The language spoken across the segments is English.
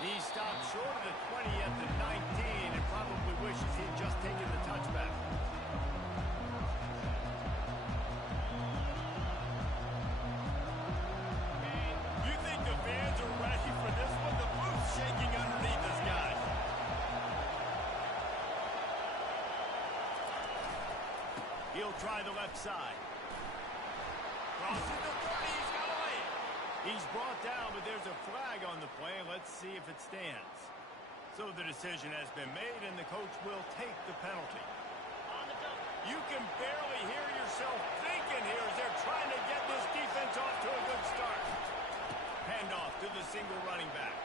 He stopped short of the 20 at the 19 and probably wishes he'd just taken the touchback. You think the fans are ready for this one? The booth's shaking underneath this guy. He'll try the left side. Crosses the 30. He's got away. He's brought down, but there's a flag on the play. Let's see if it stands. So the decision has been made, and the coach will take the penalty. You can barely hear yourself thinking here as they're trying to get this defense off to a good start. Handoff to the single running back.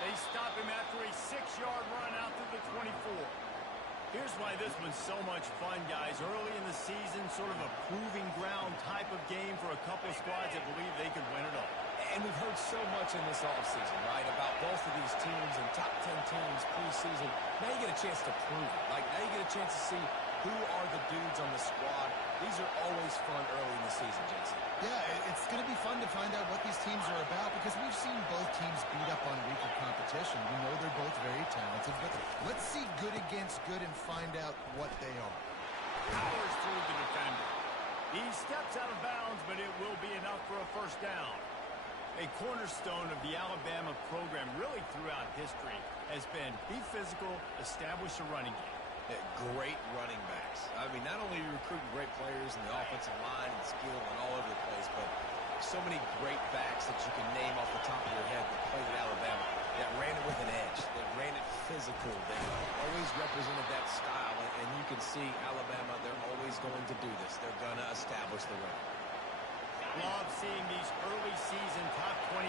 They stop him after a 6-yard run out to the 24. Here's why this one's so much fun, guys. Early in the season, sort of a proving ground type of game for a couple of squads that believe they could win it all. And we've heard so much in this offseason, right, about both of these teams and top 10 teams preseason. Now you get a chance to prove it. Like, now you get a chance to see who are the dudes on the squad. These are always fun early in the season, Jason. Yeah, it's going to be fun to find out what these teams are about because we've seen both teams beat up on weaker competition. We know they're both very talented, but let's see good against good and find out what they are. Powers through the defender. He steps out of bounds, but it will be enough for a first down. A cornerstone of the Alabama program really throughout history has been be physical, establish a running game. Great running backs. I mean, not only are you recruiting great players in the offensive line and skill and all over the place, but so many great backs that you can name off the top of your head that played at Alabama, that ran it with an edge, that ran it physical, that always represented that style. And you can see Alabama, they're always going to do this. They're going to establish the run. Love seeing these early season top 25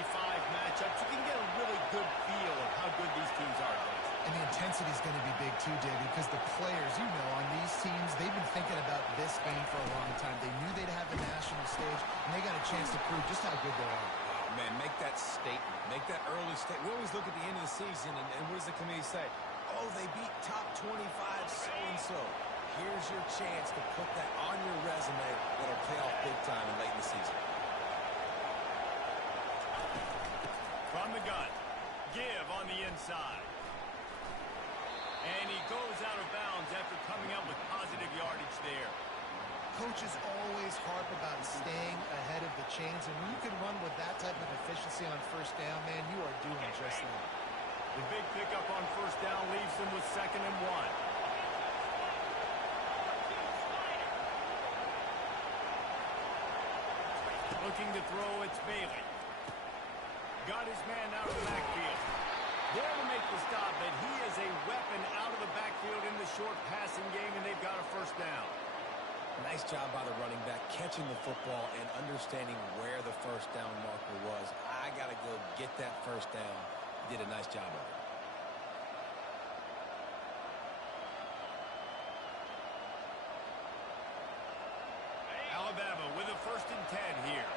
matchups. You can get a really good feel of how good these teams are. And the intensity is going to be big too, Davey, because the players, you know, on these teams, they've been thinking about this game for a long time. They knew they'd have the national stage, and they got a chance to prove just how good they are. Oh, man, make that statement. Make that early statement. We always look at the end of the season, and what does the committee say? Oh, they beat top 25 so-and-so. Here's your chance to put that on your resume that'll pay off big time and late in the season. From the gun, give on the inside. And he goes out of bounds after coming out with positive yardage there. Coaches always harp about staying ahead of the chains, and when you can run with that type of efficiency on first down, man, you are doing just that. The big pickup on first down leaves them with 2nd and 1. Looking to throw, it's Bailey. Got his man out of the backfield. There to make the stop, but he is a weapon out of the backfield in the short passing game, and they've got a first down. Nice job by the running back, catching the football and understanding where the first down marker was. I got to go get that first down. He did a nice job of it. Alabama with a 1st and 10 here.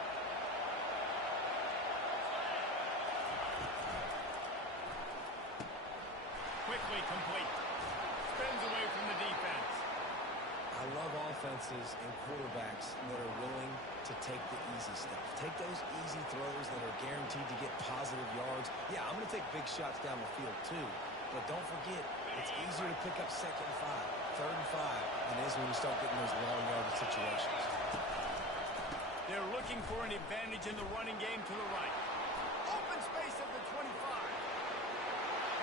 Quickly complete. Spins away from the defense. I love offenses and quarterbacks that are willing to take the easy stuff. Take those easy throws that are guaranteed to get positive yards. Yeah, I'm going to take big shots down the field too. But don't forget, it's easier to pick up 2nd and 5, 3rd and 5 than it is when you start getting those long yardage situations. They're looking for an advantage in the running game to the right. Open space at the 25.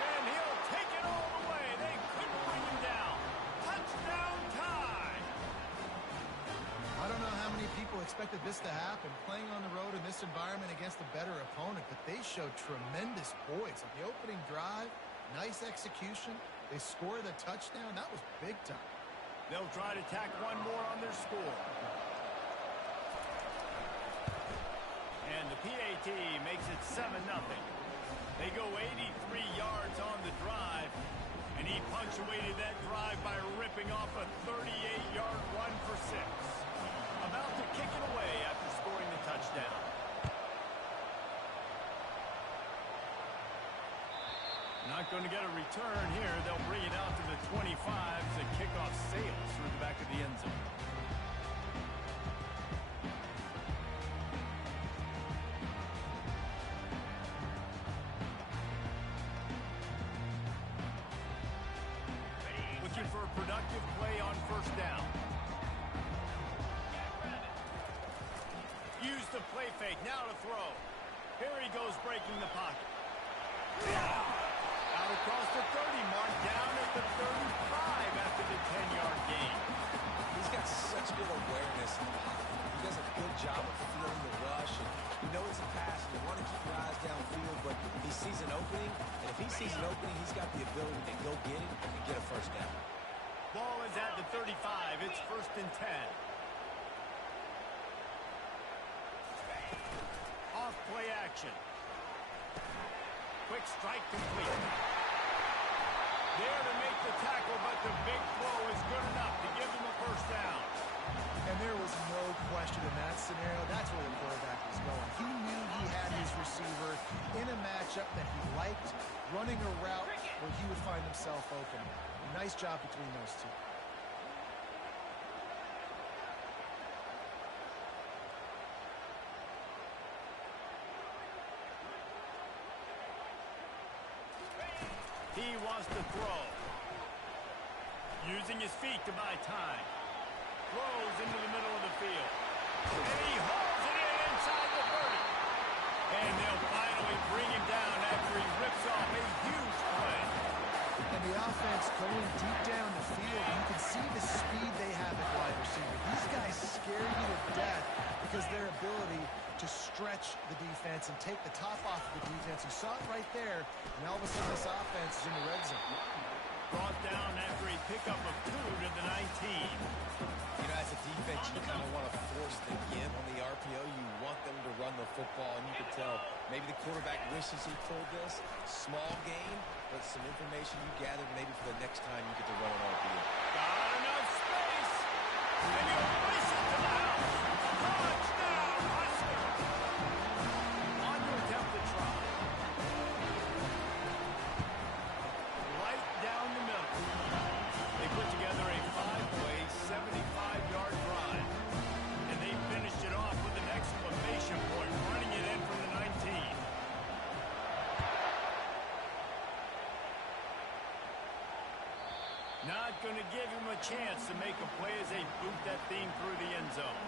And he'll take it all the way. They couldn't bring him down. Touchdown time. I don't know how many people expected this to happen, playing on the road in this environment against a better opponent, but they showed tremendous poise on the opening drive. Nice execution. They scored a touchdown. That was big time. They'll try to tack one more on their score. And the PAT makes it 7-0. They go 83 yards on the drive, and he punctuated that drive by ripping off a 38-yard run for 6. About to kick it away after scoring the touchdown. Not going to get a return here. They'll bring it out to the 25 as the kickoff sails through the back of the end zone. first down. Use the play fake. Now to throw. Here he goes breaking the pocket. Out across the 30 mark, down at the 35 after the 10-yard gain. He's got such good awareness in the pocket. He does a good job of feeling the rush. And you know it's a pass, and you want to keep your eyes downfield, but he sees an opening, and if he sees an opening, he's got the ability to go get it and get a first down. Ball is at the 35. It's 1st and 10. Off play action. Quick strike complete. There to make the tackle, but the big throw is good enough to give them a first down. And there was no question in that scenario. That's where the quarterback was going. He knew he had his receiver in a matchup that he liked, running a route where he would find himself open. Nice job between those two. He wants to throw. Using his feet to buy time. Throws into the middle of the field. And he hauls it in inside the 30. And they'll finally bring him down after he rips off a huge play. And the offense going deep down the field, you can see the speed they have at wide receiver. These guys scare you to death because their ability to stretch the defense and take the top off of the defense. You saw it right there, and all of a sudden this offense is in the red zone. Brought down after a pickup of 2 to the 19. You know, as a defense, you kind of want to force the gimp on the RPO. You want them to run the football, and you can tell maybe the quarterback wishes he pulled this. Small gain, but some information you gathered maybe for the next time you get to run an RPO. Got enough space. And he'll race it to the house. Touchdown, Husker. On to attempt the try. Right down the middle. They put together a 5-play, 75-yard drive. And they finished it off with an exclamation point, running it in from the 19. Not going to give him a chance to make a play as they boot that thing through the end zone.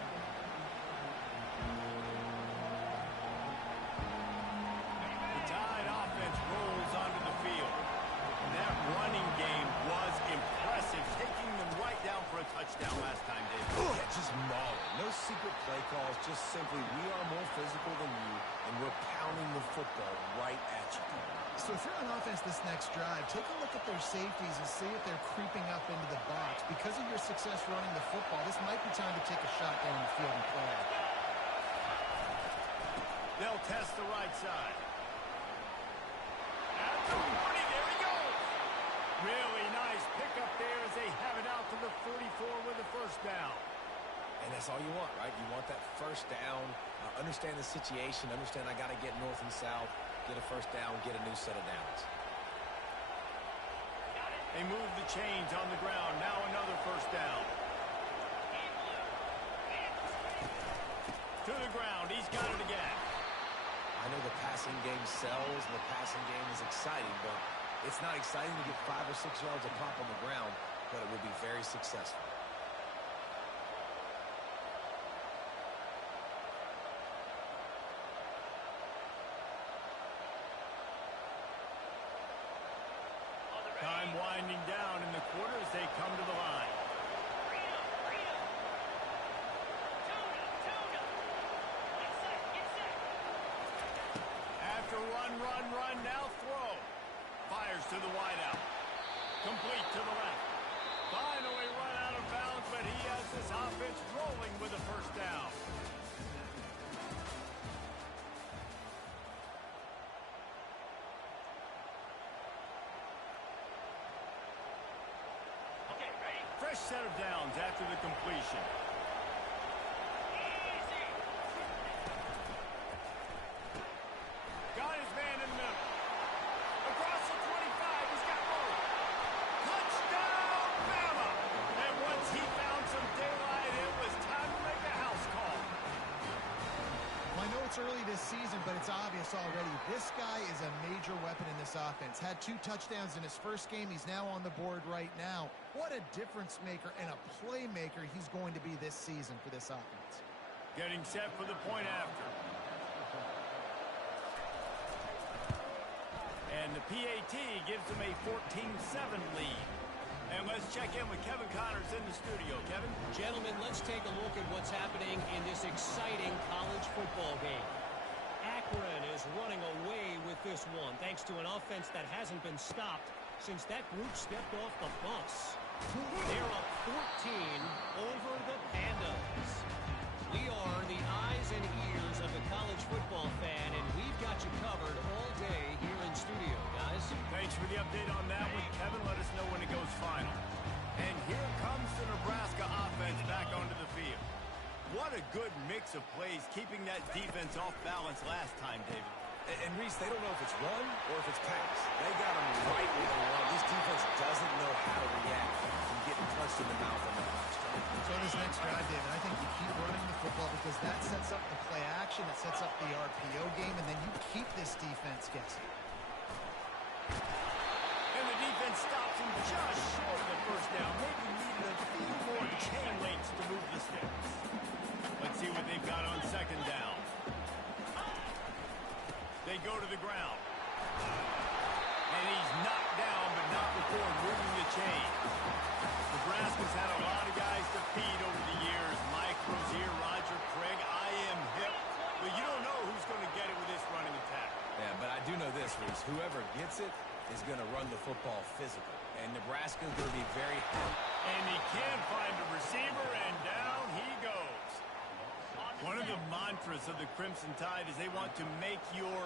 The Tide offense rolls onto the field. That running game was impressive, taking them right down for a touchdown last time, David. Yeah, just mauling. No secret play calls, just simply we are more physical than you, and we're pounding the football right at you. So if you're on offense this next drive, take a look at their safeties and see if they're creeping up into the box. Because of your success running the football, this might be time to take a shot down the field and play. They'll test the right side. At the 40, there he goes. Really nice pickup there as they have it out to the 44 with a first down. And that's all you want, right? You want that first down, understand the situation, understand I got to get north and south, get a first down, get a new set of downs. They move the chains on the ground. Now another first down. To the ground. He's got it again. I know the passing game sells and the passing game is exciting, but it's not exciting to get 5 or 6 yards a pop on the ground, but it will be very successful. Time winding down in the quarter as they come to the line. After run, now throw. Fires to the wideout. Complete to the left. Finally run out of bounds, but he has this offense rolling with a first down. Fresh set of downs after the completion. Got his man in the middle. Across the 25, he's got room. Touchdown, Bama! And once he found some daylight, it was time to make a house call. Well, I know it's it's early this season, but it's obvious already. This guy is a major weapon in this offense. Had 2 touchdowns in his first game. He's now on the board right now. What a difference maker and a playmaker he's going to be this season for this offense. Getting set for the point after. And the PAT gives them a 14-7 lead. And let's check in with Kevin Connors in the studio. Kevin? Gentlemen, let's take a look at what's happening in this exciting college football game. Akron is running away with this one, thanks to an offense that hasn't been stopped since that group stepped off the bus. They're up 14 over the Pandas. We are the eyes and ears of the college football fan, and we've got you covered all day here in studio, guys. Thanks for the update on that one, Kevin. Let us know when it goes final. And here comes the Nebraska offense back onto the field. What a good mix of plays, keeping that defense off balance last time, David. And Reese, they don't know if it's run or if it's pass. They got them right where they want. This defense doesn't know how to react from getting punched in the mouth on that last drive. So this next drive, David, I think you keep running the football because that sets up the play action, it sets up the RPO game, and then you keep this defense guessing. And the defense stops him just short of the first down. Maybe needed a few more chain links to move the sticks. Let's see what they've got on second down. They go to the ground. And he's knocked down, but not before moving the chain. Nebraska's had a lot of guys to feed over the years. Mike Rozier, Roger Craig, I am hip. But you don't know who's going to get it with this running attack. Yeah, but I do know this, Reese. Whoever gets it is going to run the football physical. And Nebraska's going to be very happy. And he can't find a receiver, and down he goes. One of the mantras of the Crimson Tide is they want to make your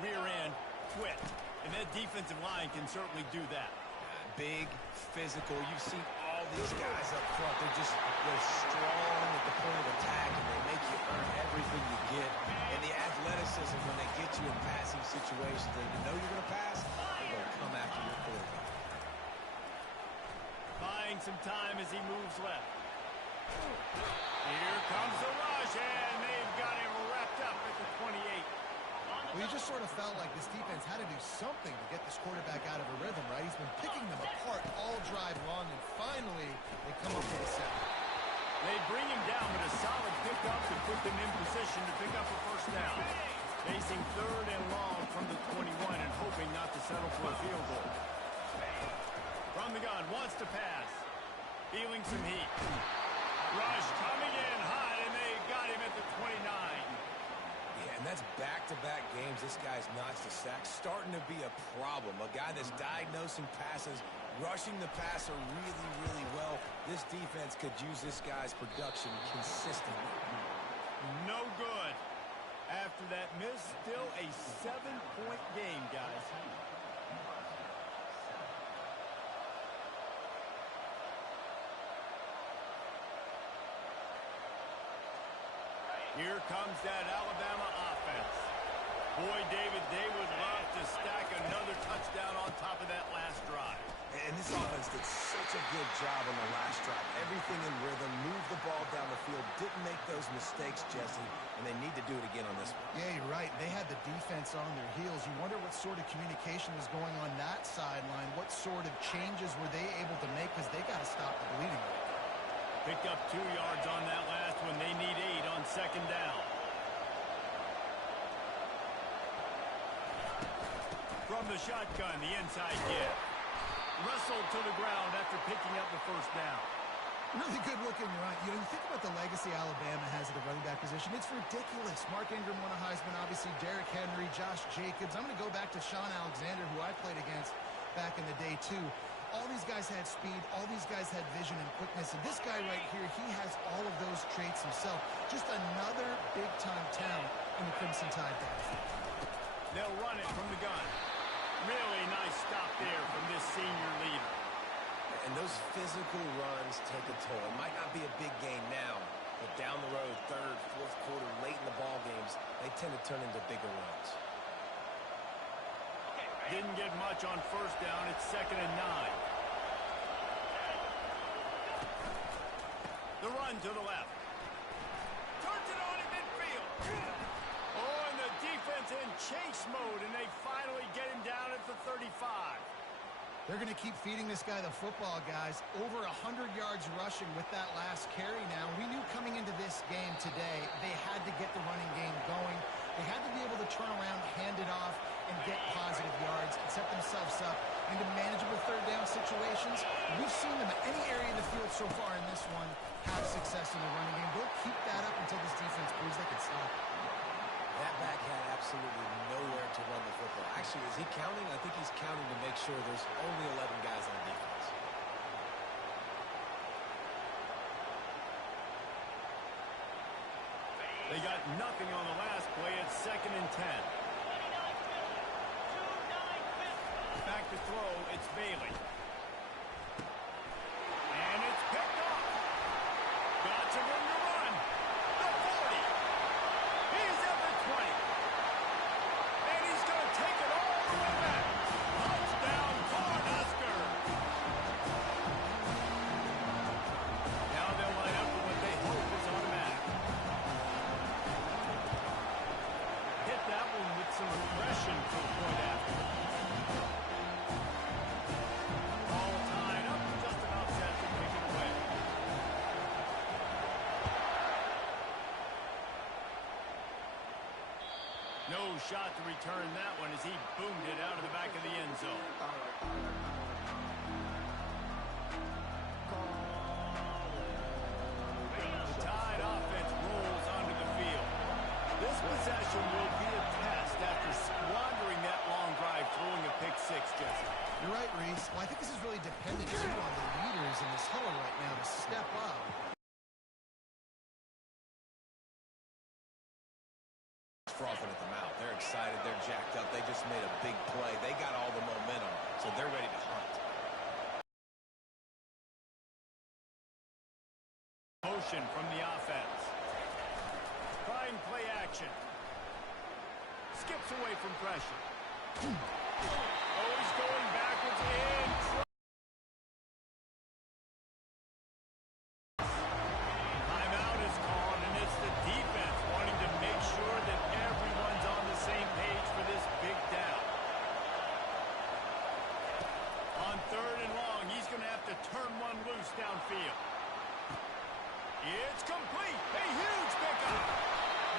rear end quit. And that defensive line can certainly do that. Big, physical. You've seen all these guys up front. They're strong at the point of attack, and they make you earn everything you get. And the athleticism, when they get you in passing situations and you know you're going to pass, they're going to come after your quarterback. Buying some time as he moves left. Here comes the rush, and they've got him wrapped up at the 28. Well, you just sort of felt like this defense had to do something to get this quarterback out of a rhythm, right? He's been picking them apart all drive long, and finally they come up with a sack. They bring him down, but a solid pickup to put them in position to pick up a first down. Facing third and long from the 21 and hoping not to settle for a field goal. From the gun, wants to pass. Feeling some heat. Rush coming in hot, and they got him at the 29. Yeah, and that's back-to-back games this guy's notched a sack. Starting to be a problem. A guy that's diagnosing passes, rushing the passer really, really well. This defense could use this guy's production consistently. No good. After that miss, still a 7-point game, guys. Here comes that Alabama offense. Boy, David, they would love to stack another touchdown on top of that last drive. And this offense did such a good job on the last drive. Everything in rhythm, moved the ball down the field, didn't make those mistakes, Jesse, and they need to do it again on this one. Yeah, you're right. They had the defense on their heels. You wonder what sort of communication was going on that sideline. What sort of changes were they able to make because they got to stop the bleeding. Picked up 2 yards on that last one. They need 8 on second down. From the shotgun, the inside give. Wrestled to the ground after picking up the first down. Really good looking run. You think about the legacy Alabama has at the running back position. It's ridiculous. Mark Ingram won a Heisman, obviously Derrick Henry, Josh Jacobs. I'm going to go back to Sean Alexander, who I played against back in the day, too. All these guys had speed. All these guys had vision and quickness. And this guy right here, he has all of those traits himself. Just another big-time talent in the Crimson Tide backfield. They'll run it from the gun. Really nice stop there from this senior leader. And those physical runs take a toll. It might not be a big gain now, but down the road, third, fourth quarter, late in the ball games, they tend to turn into bigger runs. Didn't get much on first down. It's 2nd and 9. The run to the left. Turns it on in midfield. It's in chase mode, and they finally get him down at the 35. They're going to keep feeding this guy the football, guys. Over 100 yards rushing with that last carry now. We knew coming into this game today they had to get the running game going. They had to be able to turn around, hand it off, and get positive yards and set themselves up into manageable third down situations. We've seen them at any area of the field so far in this one have success in the running game. They'll keep that up until this defense proves they can stop. That back had absolutely nowhere to run the football. Actually, is he counting? I think he's counting to make sure there's only 11 guys on defense. They got nothing on the last play. It's 2nd and 10. Back to throw. It's Bailey. And it's picked up. Got some room to run. The 40. He's at the 20. And he's going to take it all the way back. Touchdown, Cornhusker. Now they'll line up for what they hope is automatic. Hit that one with some aggression for the point after. All tied up, just about set to pick it away. No shot to return that one as he boomed it out of the back of the end zone. The Tide offense rolls onto the field. This possession will be a test after squandering that long drive throwing a pick six, Jesse. You're right, Reese. Well, I think this is really dependent, too, on the leaders in this huddle right now to step up. Frothing at the mouth. They're excited. They're jacked up. They just made a big play. They got all the momentum, so they're ready to hunt. Motion from the offense. Trying play action. Skips away from pressure. Oh, he's going backwards in. Timeout is called, and it's the defense wanting to make sure that everyone's on the same page for this big down. On 3rd and long, he's going to have to turn one loose downfield. It's complete. A huge pickup.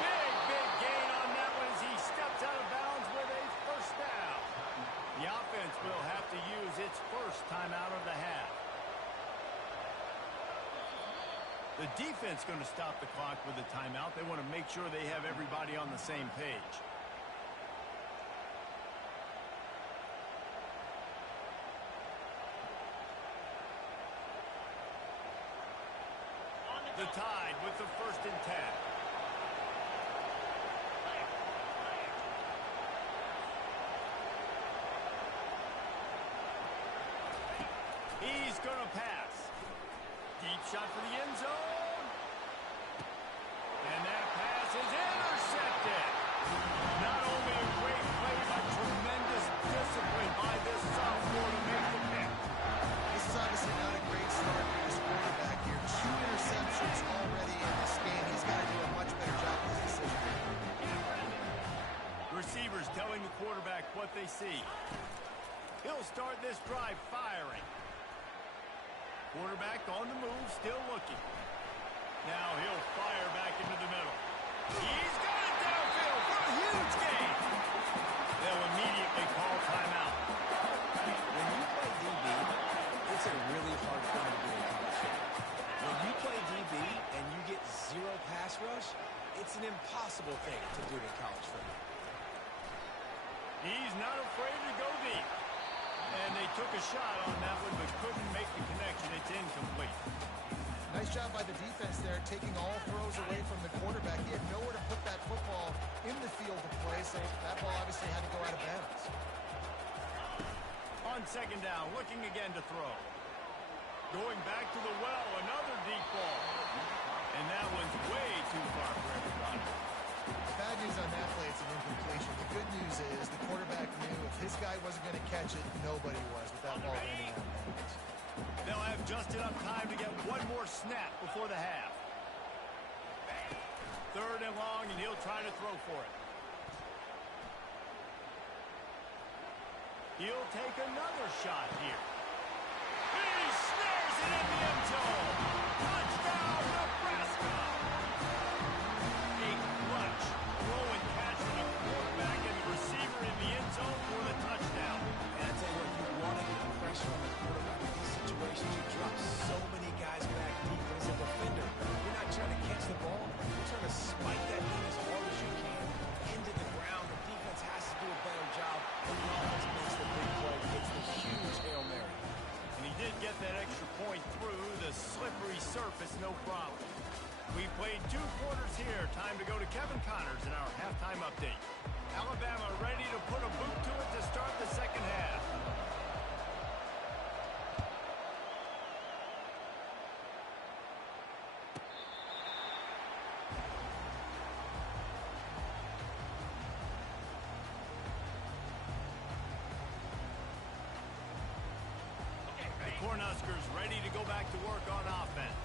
Big gain on that one as he steps out of bounds with a first down. The offense will have to use its first timeout of the half. The defense going to stop the clock with a timeout. They want to make sure they have everybody on the same page. The Tide with the 1st and 10. He's going to pass. Deep shot for the end zone. And that pass is intercepted. Not only a great play, but tremendous discipline by this sophomore to make the pick. This is obviously not a great start for this quarterback here. 2 interceptions already in this game. He's got to do a much better job with his decision. Receivers telling the quarterback what they see. He'll start this drive firing. Quarterback on the move, still looking. Now he'll fire back into the middle. He's got it downfield for a huge gain. They'll immediately call timeout. When you play DB, it's a really hard thing to do in college football. When you play DB and you get 0 pass rush, it's an impossible thing to do in college football. He's not afraid to go deep. And they took a shot on that one, but couldn't make the connection. It's incomplete. Nice job by the defense there, taking all throws away from the quarterback. He had nowhere to put that football in the field to play, so that ball obviously had to go out of bounds. On 2nd down, looking again to throw. Going back to the well, another deep ball. And that one's way too far for everybody. The bad news on that play, it's an incompletion. The good news is the quarterback knew if his guy wasn't going to catch it, nobody was with that ball landing out of bounds. They'll have just enough time to get one more snap before the half. 3rd and long, and he'll try to throw for it. He'll take another shot here. He snares it in the end zone. Touchdown, Nebraska. A clutch throw and catch from the quarterback and the receiver in the end zone for the touchdown. And I tell you what, you want to get pressure on the quarterback in these situations. You drop so many guys back deep as a defender. You're not trying to catch the ball. You're trying to spike that thing as hard as you can into the ground. The defense has to do a better job. And the offense makes the big play. It's the huge Hail Mary. And he did get that extra point through the slippery surface, no problem. We played 2 quarters here. Time to go to Kevin Connors in our halftime update. Alabama ready to put a boot to it to start the second half. The Cornhuskers ready to go back to work on offense.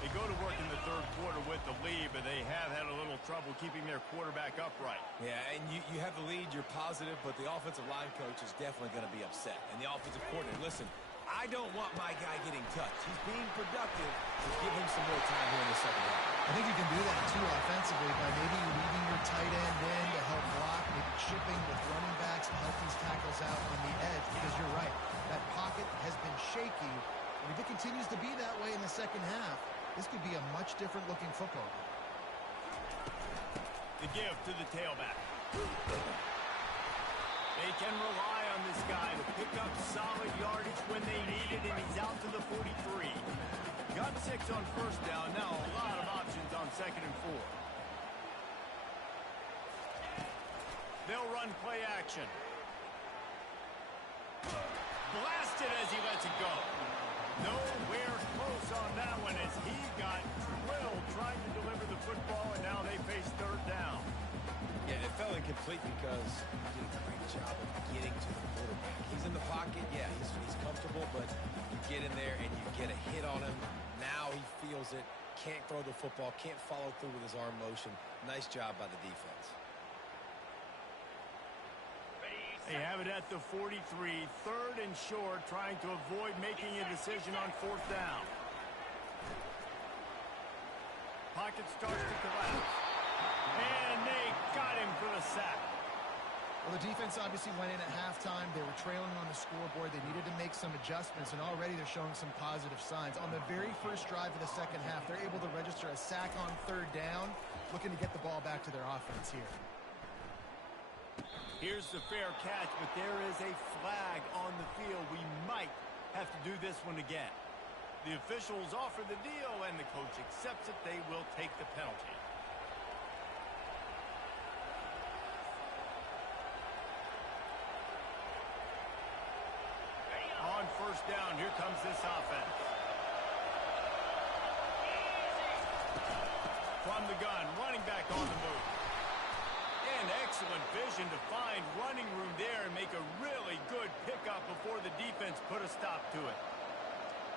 They go to work in the third quarter with the lead, but they have had a little trouble keeping their quarterback upright. Yeah, and you have the lead, you're positive, but the offensive line coach is definitely going to be upset. And the offensive coordinator, listen, I don't want my guy getting touched. He's being productive. Let's give him some more time here in the second half. I think you can do that, too, offensively, by maybe leaving your tight end in to help block, maybe chipping with running backs to help these tackles out on the edge, because you're right. That pocket has been shaky, and if it continues to be that way in the second half, this could be a much different-looking football game. The give to the tailback. They can rely on this guy to pick up solid yardage when they need it, and he's out to the 43. Got 6 on first down. Now a lot of options on second and 4. They'll run play action. Blasted as he lets it go. Nowhere close on that one as he got drilled trying to deliver the football, and now they face third down. Yeah, it fell incomplete because he did a great job of getting to the quarterback. He's in the pocket, yeah, he's comfortable, but you get in there and you get a hit on him. Now he feels it, can't throw the football, can't follow through with his arm motion. Nice job by the defense. They have it at the 43, third and short, trying to avoid making a decision on fourth down. Pocket starts to collapse. And they got him for the sack. Well, the defense obviously went in at halftime. They were trailing on the scoreboard. They needed to make some adjustments, and already they're showing some positive signs. On the very first drive of the second half, they're able to register a sack on third down, looking to get the ball back to their offense here. Here's the fair catch, but there is a flag on the field. We might have to do this one again. The officials offer the deal, and the coach accepts it. They will take the penalty. On first down, here comes this offense. From the gun, running back on the move. And excellent vision to find running room there and make a really good pickup before the defense put a stop to it.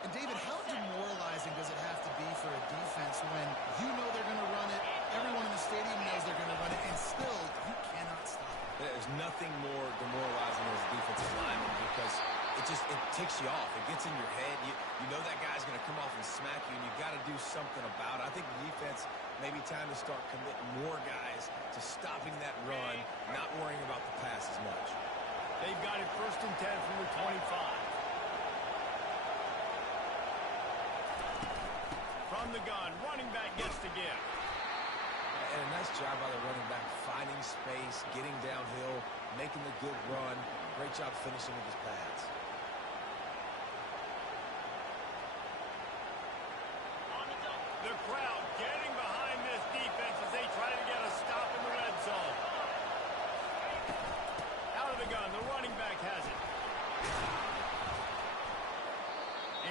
And David, how demoralizing does it have to be for a defense when you know they're going to run it, everyone in the stadium knows they're going to run it, and still you cannot stop it? There's nothing more demoralizing as a defensive lineman because it ticks you off. It gets in your head. You know that guy's going to come off and smack you, and you've got to do something about it. I think the defense, maybe time to start committing more guys to stopping that run, not worrying about the pass as much. They've got it first and 10 from the 25. From the gun, running back gets to give. And a nice job by the running back, finding space, getting downhill, making the good run. Great job finishing with his pads. The crowd getting behind this defense as they try to get a stop in the red zone. Out of the gun, the running back has it.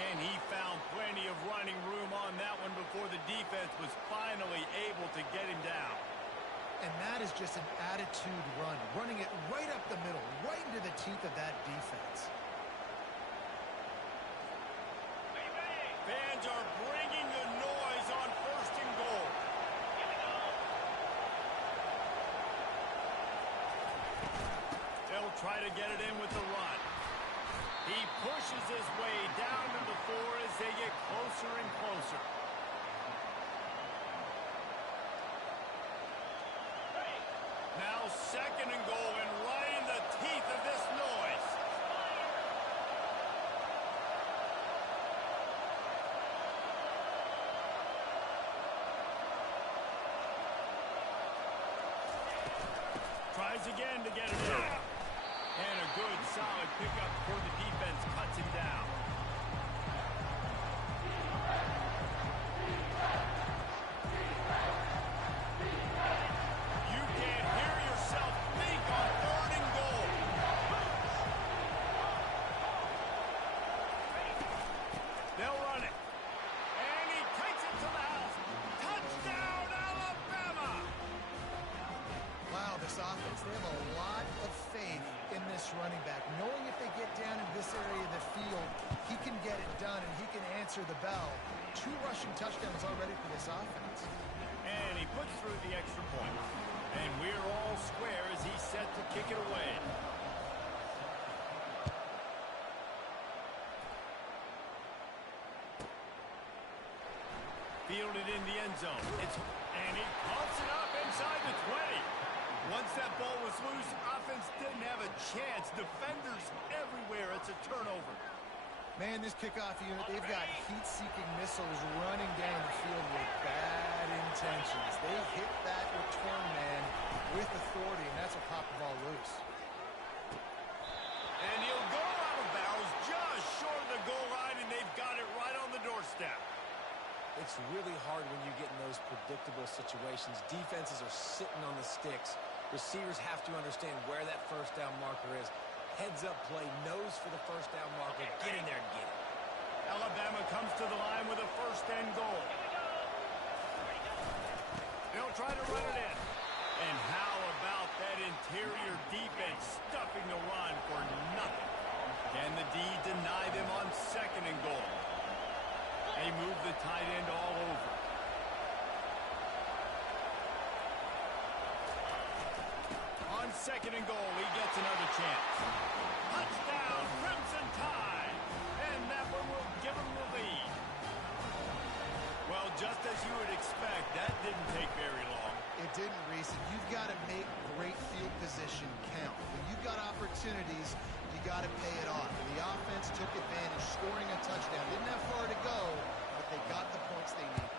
And he found plenty of running room on that one before the defense was finally able to get him down. And that is just an attitude run, running it right up the middle, right into the teeth of that defense. Fans are bringing the noise on first and goal. They'll try to get it in with the run. He pushes his way down to the 4 as they get closer and closer. Now 2nd and goal, and right in the teeth of this noise. Tries again to get it in. And a good, solid pickup before the defense cuts him down. You can't hear yourself think on 3rd and goal. They'll run it. And he takes it to the house. Touchdown, Alabama! Wow, this offense, they have a lot of faith in this running back, knowing if they get down into this area of the field, he can get it done and he can answer the bell. 2 rushing touchdowns already for this offense. And he puts through the extra point. And we're all square as he's set to kick it away. Fielded in the end zone. And he pumps it up inside the 20. Once that ball was loose, offense didn't have a chance. Defenders everywhere. It's a turnover. Man, this kickoff unit, they've got heat-seeking missiles running down the field with bad intentions. They hit that return man with authority, and that's what popped the ball loose. And he'll go out of bounds just short of the goal line, and they've got it right on the doorstep. It's really hard when you get in those predictable situations. Defenses are sitting on the sticks. Receivers have to understand where that first down marker is. Heads-up play, nose for the first down marker. Get in there and get it. Alabama comes to the line with a 1st and goal. They'll try to run it in. And how about that interior defense stuffing the run for nothing? Can the D deny them on 2nd and goal? They move the tight end all over. On 2nd and goal, he gets another chance. Touchdown, Crimson Tide. And that one will give him the lead. Well, just as you would expect, that didn't take very long. It didn't, Reese, and you've got to make great field position count. When you've got opportunities, you got to pay it off. The offense took advantage, scoring a touchdown. Didn't have far to go, but they got the points they needed.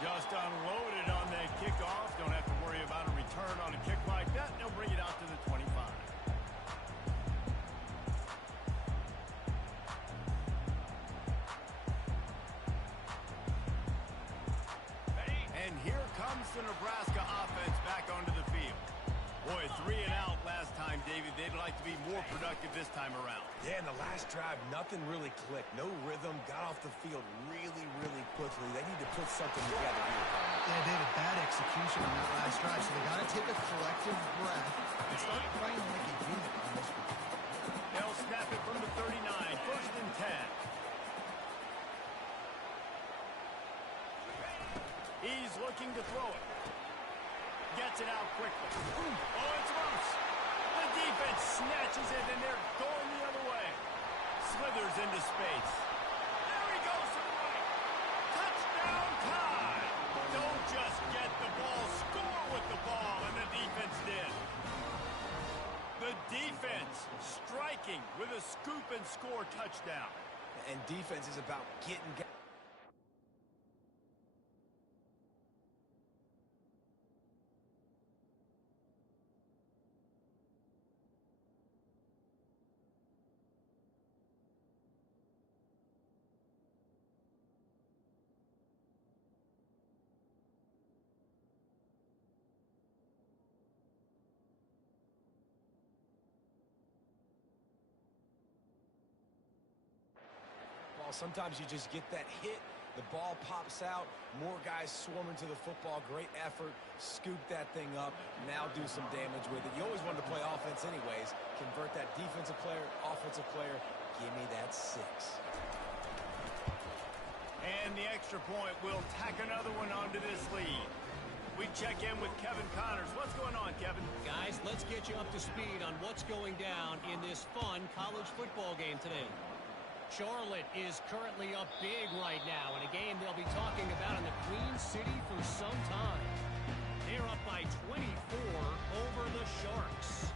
Just unloaded on that kickoff. Don't have to worry about a return on a kick like that. They'll bring it out to the 25. And here comes the Nebraska offense back onto the field. Boy, 3 and out last time, David. They'd like to be more productive this time around. Yeah, in the last drive, nothing really clicked. No rhythm, got off the field really, really quickly. They need to put something together here. Yeah, David, bad execution on that last drive, so they got to take a collective breath and start playing like a unit on this one. They'll snap it from the 39, 1st and 10. He's looking to throw it. Gets it out quickly. Oh, it's loose. The defense snatches it, and they're going the other way. Slithers into space. There he goes to the right. Touchdown Tide. Don't just get the ball, score with the ball, and the defense did. The defense striking with a scoop and score touchdown. And defense is about getting guys. Sometimes you just get that hit, the ball pops out, more guys swarming to the football, great effort, scoop that thing up, now do some damage with it. You always wanted to play offense anyways, convert that defensive player, offensive player, give me that 6. And the extra point will tack another one onto this lead. We check in with Kevin Connors. What's going on, Kevin? Guys, let's get you up to speed on what's going down in this fun college football game today. Charlotte is currently up big right now in a game they'll be talking about in the Queen City for some time. They're up by 24 over the Sharks.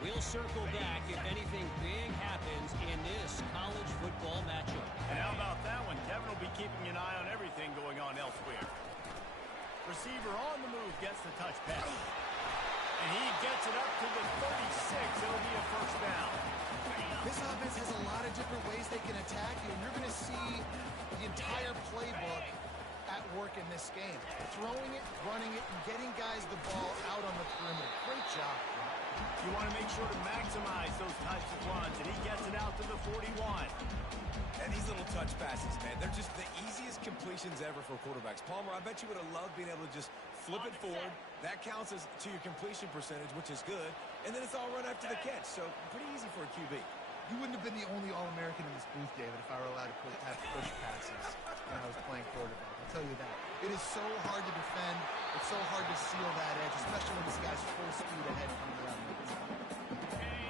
We'll circle back if anything big happens in this college football matchup. And how about that one? Kevin will be keeping an eye on everything going on elsewhere. Receiver on the move gets the touch pass. And he gets it up to the 36. It'll be a first down. This offense has a lot of different ways they can attack you, and you're going to see the entire playbook at work in this game. Throwing it, running it, and getting guys the ball out on the perimeter. Great job. You want to make sure to maximize those types of runs, and he gets it out to the 41. And these little touch passes, man, they're just the easiest completions ever for quarterbacks. Palmer, I bet you would have loved being able to just flip it forward. That counts as to your completion percentage, which is good. And then it's all run after the catch, so pretty easy for a QB. You wouldn't have been the only All-American in this booth, David, if I were allowed to have push passes when I was playing quarterback. I'll tell you that. It is so hard to defend. It's so hard to seal that edge, especially when this guy's full speed ahead coming around the inside.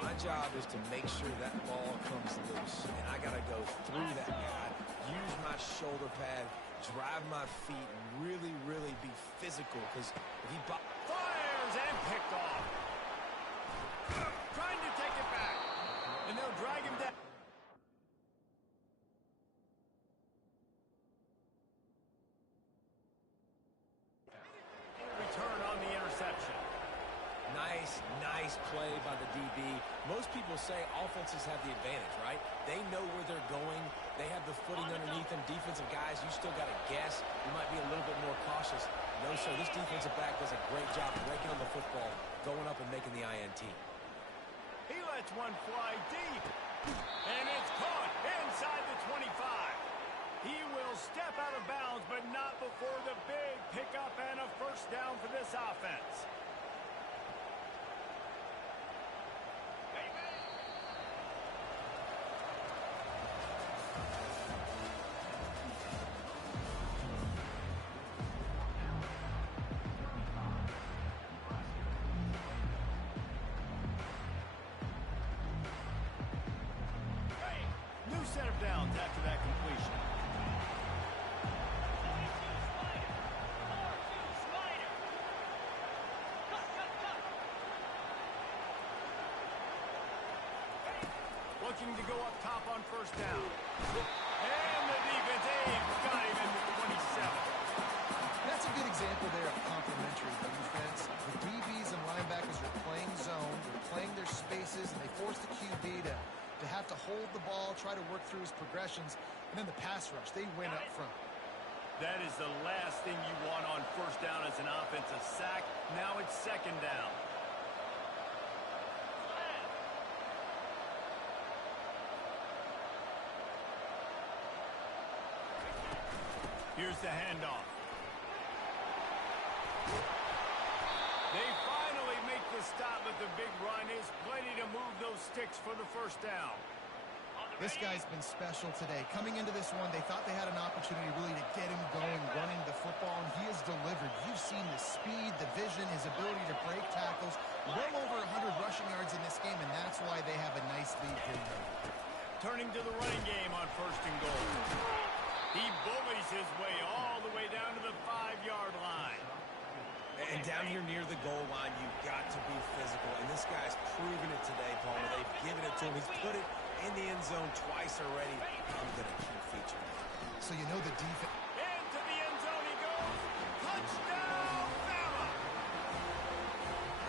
My job is to make sure that ball comes loose, and I got to go through that guy, use my shoulder pad, drive my feet, and really, really be physical, because if he fires and picked off. Trying to take it back, and they'll drag him down. Return on the interception. Nice play by the DB. Most people say offenses have the advantage, right? They know where they're going. They have the footing underneath them. Defensive guys, you still got to guess. You might be a little bit more cautious. No, sir, this defensive back does a great job breaking on the football, going up and making the INT. He lets one fly deep, and it's caught inside the 25. He will step out of bounds, but not before the big pickup and a first down for this offense. New set of downs after that completion. Looking to go up top on first down. And the defense got him in the 27. That's a good example there of complementary defense. The DBs and linebackers are playing zone, they're playing their spaces, and they force the QB to have to hold the ball, try to work through his progressions, and then the pass rush, they win up front. That is the last thing you want on first down as an offensive sack. Now it's second down. Here's the handoff. They finally make the stop, but the big run is plenty to move those sticks for the first down. This guy's been special today. Coming into this one, they thought they had an opportunity really to get him going, running the football, and he has delivered. You've seen the speed, the vision, his ability to break tackles. Well over 100 rushing yards in this game, and that's why they have a nice lead here tonight. Turning to the running game on first and goal. He bullies his way all the way down to the 5-yard line. And down here near the goal line, you've got to be physical. And this guy's proven it today, Palmer. They've given it to him. He's put it in the end zone twice already. I'm going to keep featuring him. So you know the defense. Into the end zone he goes. Touchdown, Bama!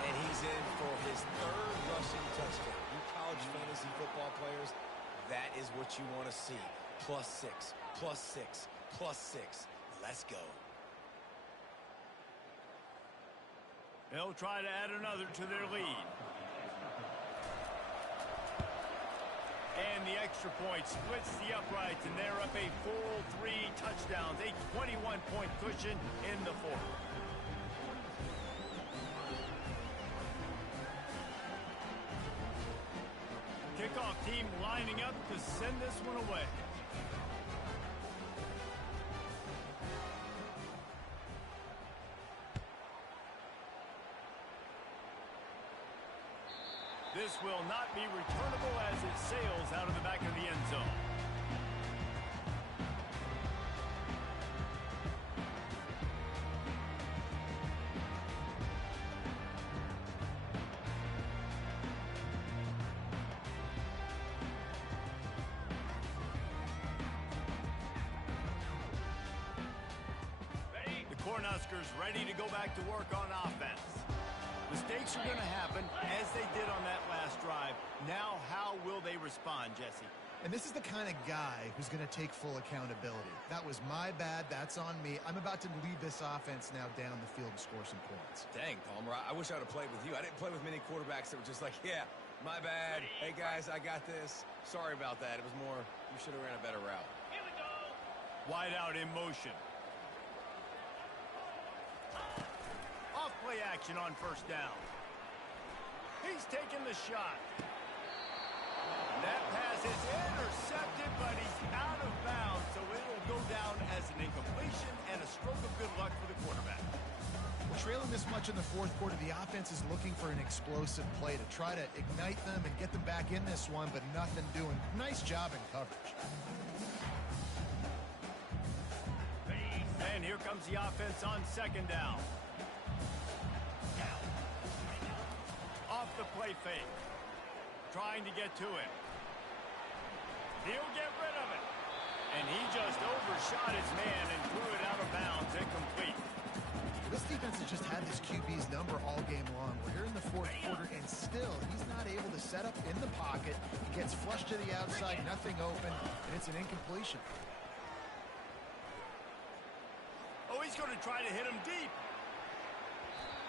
And he's in for his third rushing touchdown. You college fantasy football players, that is what you want to see. +6, +6, +6. Let's go. They'll try to add another to their lead. And the extra point splits the uprights, and they're up a full 3 touchdowns, a 21-point cushion in the fourth. Kickoff team lining up to send this one away. This will not be returnable as it sails out of the back of the end zone. Cornhuskers ready to go back to work on offense. Mistakes are going to happen, as they did on that last drive. Now, how will they respond, Jesse? And this is the kind of guy who's going to take full accountability. That was my bad. That's on me. I'm about to lead this offense now down the field and score some points. Dang, Palmer, I wish I would have played with you. I didn't play with many quarterbacks that were just like, yeah, my bad. Hey, guys, I got this. Sorry about that. It was more, you should have ran a better route. Here we go. Wide out in motion. Play action on first down. He's taking the shot. That pass is intercepted, but he's out of bounds, so it'll go down as an incompletion and a stroke of good luck for the quarterback. We're trailing this much in the fourth quarter. The offense is looking for an explosive play to try to ignite them and get them back in this one, but nothing doing. Nice job in coverage. And here comes the offense on second down. Off the play fake. Trying to get to him. He'll get rid of it. And he just overshot his man and threw it out of bounds, incomplete. This defense has just had this QB's number all game long. We're here in the fourth quarter, and still, he's not able to set up in the pocket. He gets flushed to the outside, nothing open, and it's an incompletion. Oh, he's going to try to hit him deep.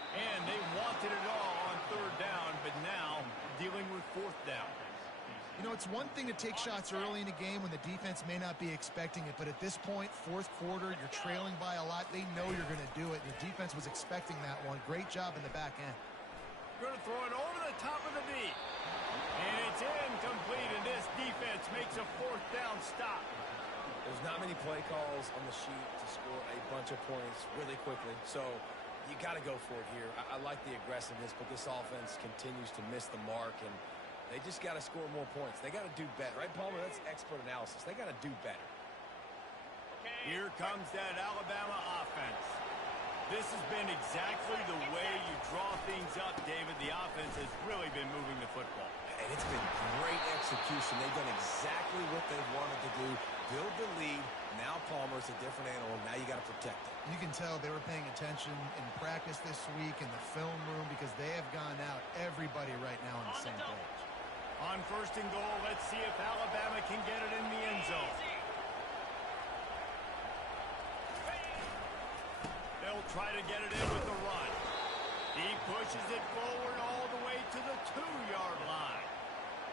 And they wanted it all on third down, but now dealing with fourth down. You know, it's one thing to take shots early in a game when the defense may not be expecting it, but at this point, fourth quarter, you're trailing by a lot. They know you're going to do it, and the defense was expecting that one. Great job in the back end. Going to throw it over the top of the knee. And it's incomplete, and this defense makes a fourth down stop. There's not many play calls on the sheet to score a bunch of points really quickly, so you got to go for it here. I like the aggressiveness, but this offense continues to miss the mark, and they just got to score more points. They got to do better. Right, Palmer? That's expert analysis. They got to do better. Here comes that Alabama offense. This has been exactly the way you draw things up, David. The offense has really been moving the football. And it's been great execution. They've done exactly what they've wanted to do. Build the lead. Now Palmer's a different animal. Now you got to protect it. You can tell they were paying attention in practice this week in the film room because they have gone out, everybody right now on the same page. On first and goal, let's see if Alabama can get it in the end zone. They'll try to get it in with the run. He pushes it forward all the way to the 2-yard line.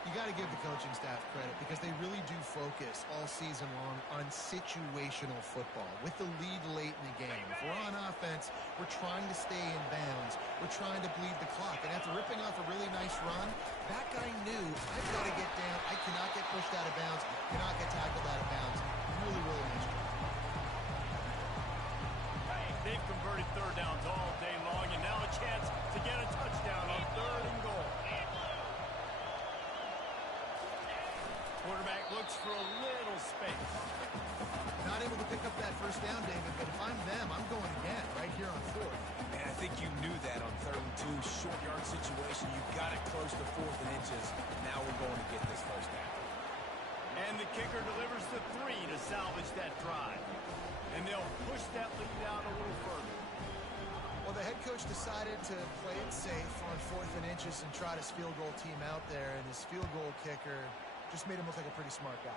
You got to give the coaching staff credit because they really do focus all season long on situational football. With the lead late in the game, if we're on offense, we're trying to stay in bounds. We're trying to bleed the clock. And after ripping off a really nice run, that guy knew, I've got to get down. I cannot get pushed out of bounds, cannot get tackled out of bounds. Really, really nice job. They've converted third downs all day long, and now a chance to get a touchdown on third and goal. Quarterback looks for a little space. Not able to pick up that first down, David, but if I'm them, I'm going again right here on fourth. And I think you knew that on 3rd and 2, short yard situation. You got it close to 4th and inches. Now we're going to get this first down. And the kicker delivers the 3 to salvage that drive. And they'll push that lead out a little further. Well, the head coach decided to play it safe on 4th and inches and trot his field goal team out there, and his field goal kicker just made him look like a pretty smart guy.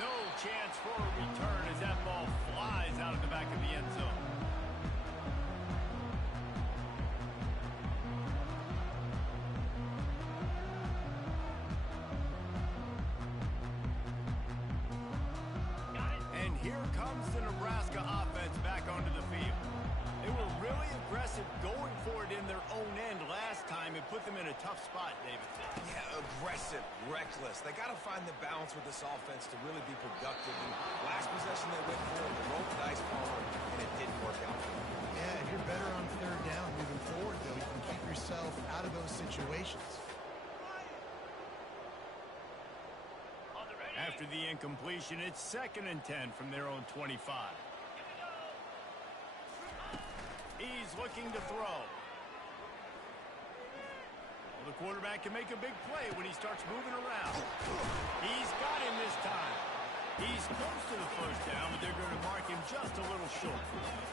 No chance for a return as that ball flies out of the back of the end zone. And here comes the Nebraska offense back onto the field. They were really aggressive going for it in their own end last time and put them in a tough spot, David said. Yeah, aggressive, reckless. They got to find the balance with this offense to really be productive. And last possession they went for it, they rolled the dice, Palmer, and it didn't work out for them. Yeah, if you're better on third down moving forward, though, you can keep yourself out of those situations. After the incompletion, it's 2nd and 10 from their own 25. He's looking to throw. Well, the quarterback can make a big play when he starts moving around. He's got him this time. He's close to the first down, but they're going to mark him just a little short.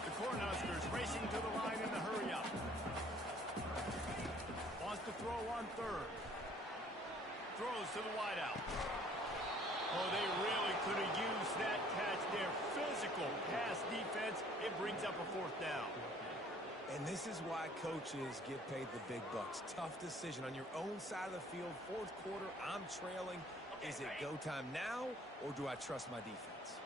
The Cornhuskers racing to the line in the hurry up. Wants to throw on 3rd. Throws to the wideout. Oh, they really could have used that catch there. Physical pass defense. It brings up a 4th down. And this is why coaches get paid the big bucks. Tough decision on your own side of the field. 4th quarter, I'm trailing. Is it go time now, or do I trust my defense?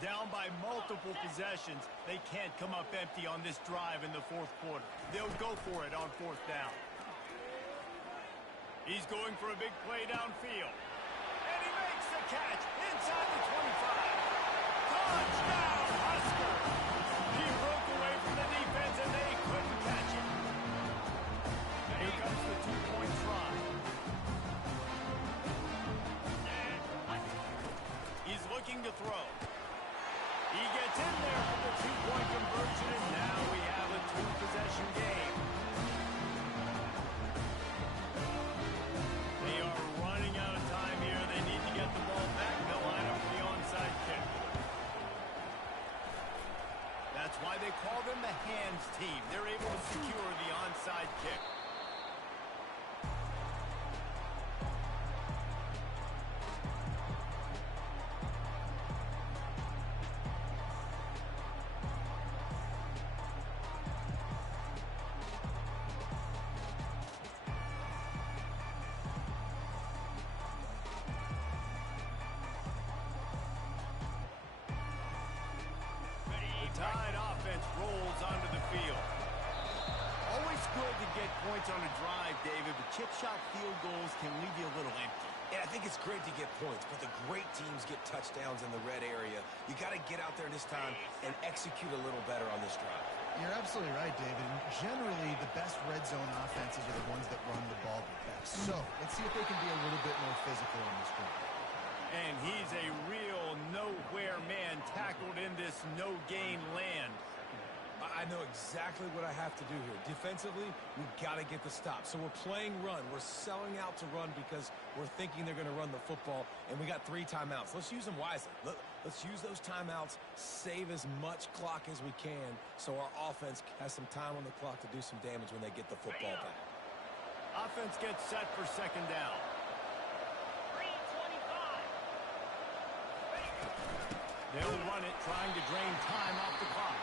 Down by multiple possessions. They can't come up empty on this drive in the 4th quarter. They'll go for it on 4th down. He's going for a big play downfield. And he makes the catch inside the 25. Touchdown, Huskers! He broke away from the defense, and they couldn't catch it. Here comes the 2-point try. He's looking to throw. He gets in there for the 2-point conversion, and now we have a 2-possession game. They are running out of time here. They need to get the ball back. They'll line up for the onside kick. That's why they call them the hands team. They're able to secure the onside kick. Tide offense rolls onto the field. Always good to get points on a drive, David, but chip shot field goals can leave you a little empty. And I think it's great to get points, but the great teams get touchdowns in the red area. You got to get out there this time and execute a little better on this drive. You're absolutely right, David. And generally, the best red zone offenses are the ones that run the ball the best. So let's see if they can be a little bit more physical on this drive. And he's a real nowhere man tackled in this no-gain land. I know exactly what I have to do here. Defensively, we've got to get the stop. So we're playing run. We're selling out to run because we're thinking they're going to run the football, and we got 3 timeouts. Let's use them wisely. Let's use those timeouts, save as much clock as we can so our offense has some time on the clock to do some damage when they get the football back. Offense gets set for 2nd down. They'll run it, trying to drain time off the clock.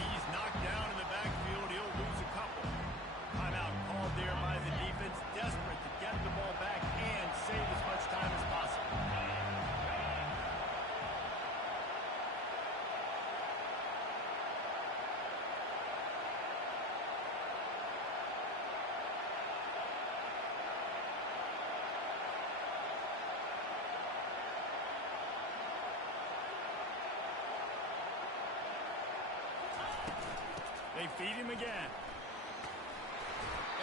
He's knocked down in the backfield. He'll lose a couple. Timeout called there by the defense, desperate to get the ball back and save as much time as possible. They feed him again.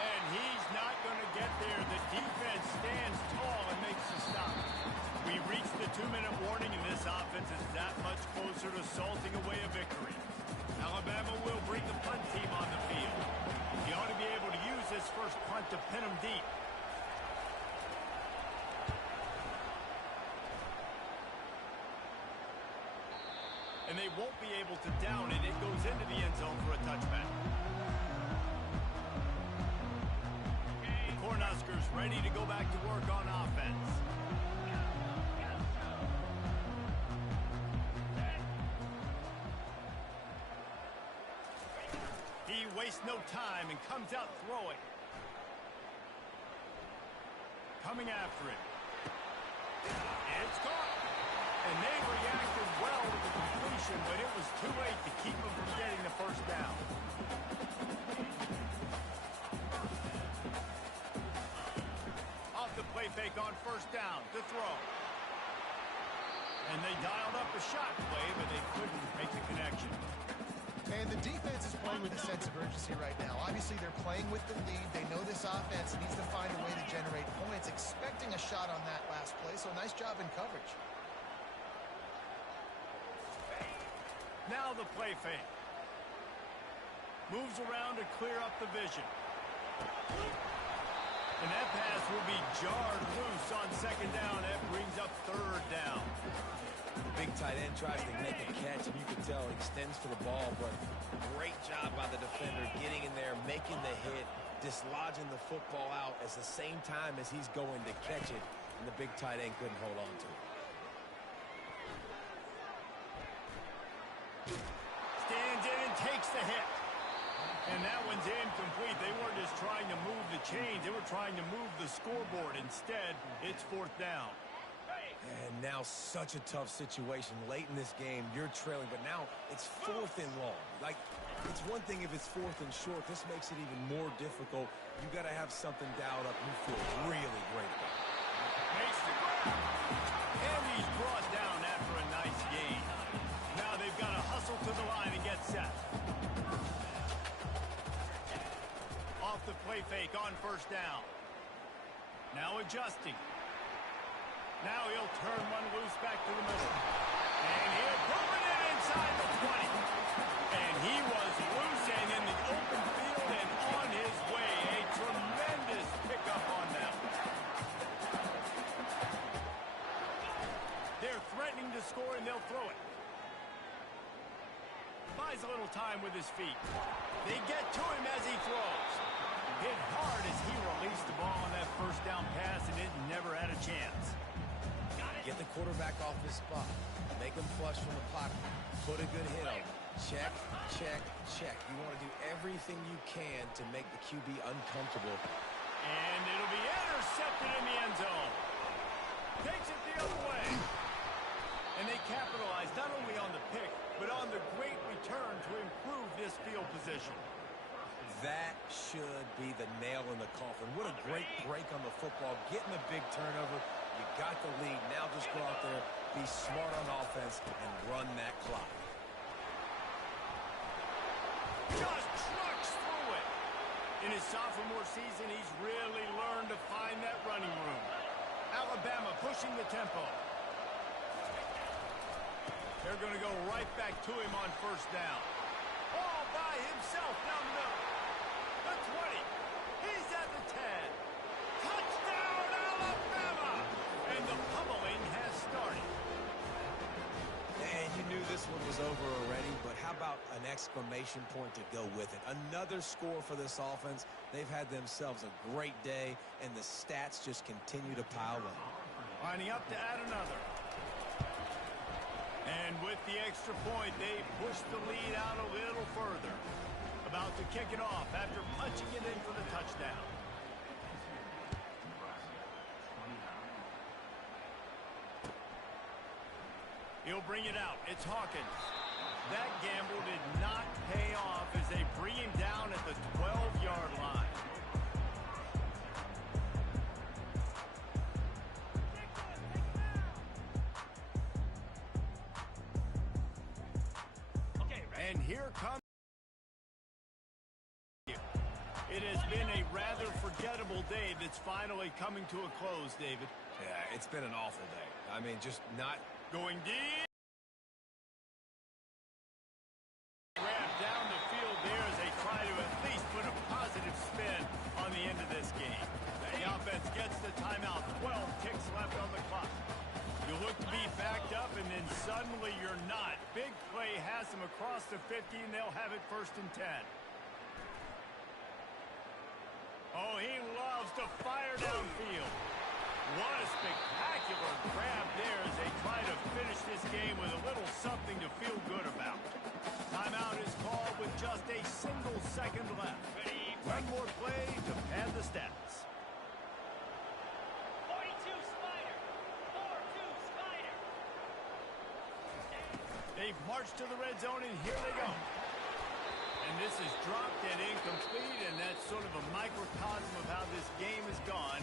And he's not going to get there. The defense stands tall and makes the stop. We reached the 2-minute warning, and this offense is that much closer to salting away a victory. Alabama will bring the punt team on the field. He ought to be able to use this first punt to pin him deep. And they won't be able to down it. It goes into the end zone for a touchback. The Cornhuskers ready to go back to work on offense. He wastes no time and comes out throwing. Coming after it. It's caught. And they reacted well to the completion, but it was too late to keep them from getting the first down. Off the play fake on 1st down to throw. And they dialed up a shot play, but they couldn't make the connection. And And the defense is playing with a sense of urgency right now. Obviously, they're playing with the lead. They know this offense needs to find a way to generate points, expecting a shot on that last play. So nice job in coverage. Now the play fake. Moves around to clear up the vision. And that pass will be jarred loose on second down. That brings up third down. The big tight end tries to make a catch, and you can tell it extends for the ball, but great job by the defender getting in there, making the hit, dislodging the football out at the same time as he's going to catch it, and the big tight end couldn't hold on to it. Stands in and takes the hit. And that one's incomplete. They weren't just trying to move the chains. They were trying to move the scoreboard. Instead, it's fourth down. And now such a tough situation. Late in this game, you're trailing, but now it's fourth and long. Like, it's one thing if it's fourth and short. This makes it even more difficult. You got to have something dialed up you feel really great about. Makes the grab. And he's brought down after a nice gain. Now they've got to hustle to the line and get set. Off the play fake on first down. Now adjusting. Now he'll turn one loose back to the middle. And he'll put it inside the 20. And he was loose and in the open field and on his way. A tremendous pickup on that. They're threatening to score and they'll throw it. Buys a little time with his feet. They get to him as he throws. Hit hard as he released the ball on that first down pass and it never had a chance. Get the quarterback off his spot. Make him flush from the pocket. Put a good hit on him. Check, check, check. You want to do everything you can to make the QB uncomfortable. And it'll be intercepted in the end zone. Takes it the other way. And they capitalize not only on the pick, but on the great return to improve this field position. That should be the nail in the coffin. What a great break on the football. Getting a big turnover. You got the lead. Now just go out there, be smart on offense, and run that clock. Just trucks through it. In his sophomore season, he's really learned to find that running room. Alabama pushing the tempo. They're going to go right back to him on first down. All by himself down the middle. The 20. He's at the 10. Touchdown, Alabama! And the pummeling has started. And you knew this one was over already, but how about an exclamation point to go with it? Another score for this offense. They've had themselves a great day, and the stats just continue to pile up. Lining up to add another. And with the extra point, they push the lead out a little further. About to kick it off after punching it in for the touchdown. He'll bring it out. It's Hawkins. That gamble did not pay off as they bring him down at the 12-yard line. And here comes. It has been a rather forgettable day that's finally coming to a close, David. Yeah, it's been an awful day. I mean, just not going deep. Grab down the field there as they try to at least put a positive spin on the end of this game. The offense gets the timeout. 12 ticks left on the clock. You look to be backed up, and then suddenly you're not. Big play has them across the 50, and they'll have it first and 10. Oh, he loves to fire downfield. What a spectacular grab there as they try to finish this game with a little something to feel good about. Timeout is called with just a single second left. One more play to pad the stats. 42 Spider. 4-2 Spider. They've marched to the red zone, and here they go. And this is dropped and incomplete, and that's sort of a microcosm of how this game has gone.